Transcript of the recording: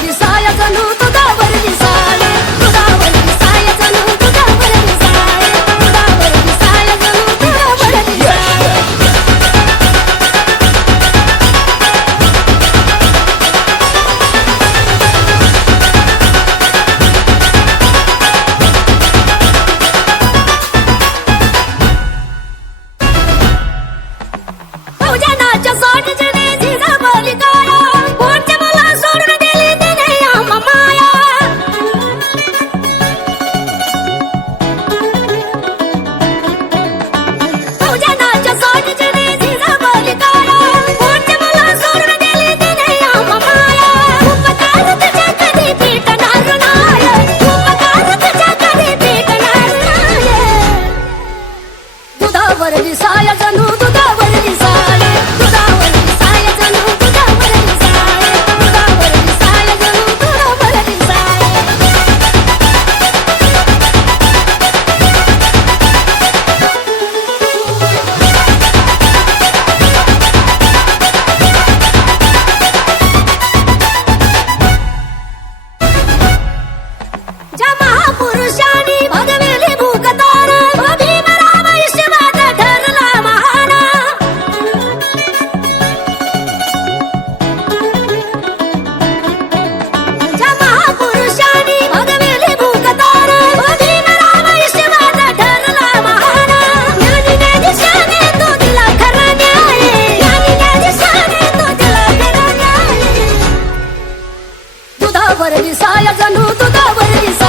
दिसाय जणू दुधावर दिसाय, दुधावर दिसाय जणू दुधावर दिसाय, दुधावर दिसाय जणू दुधावर दिसाय. भोजनाच्या सोडचे जिजा बोली काया, कोणते मला सोडून दिली तिने आम्हा माया. भोजनाच्या सोडचे जिजा बोली काया, कोणते मला सोडून दिली तिने आम्हा माया. उपकार तुझ्या कधी फिटणार नाही, उपकार तुझ्या कधी फिटणार नाही. दुधावर दिसाय जणू दुधावर दिसाय, दुधावर दिसाय जणू दुधावर दिसाय, दुधावर दिसाय जणू दुधावर दिसाय. ज्या महापुरुषांनी भगविली भूकतार, भीमराव विश्वात ठरला महान. ज्या महापुरुषांनी भगविली भूकतार, भीमराव विश्वात ठरला महान. ज्ञानीने दिशाने तो दिला खरा न्याय, ज्ञानीने दिशाने तो दिला खरा न्याय. दुधावर दिसाय जणू दुधावर दिसाय.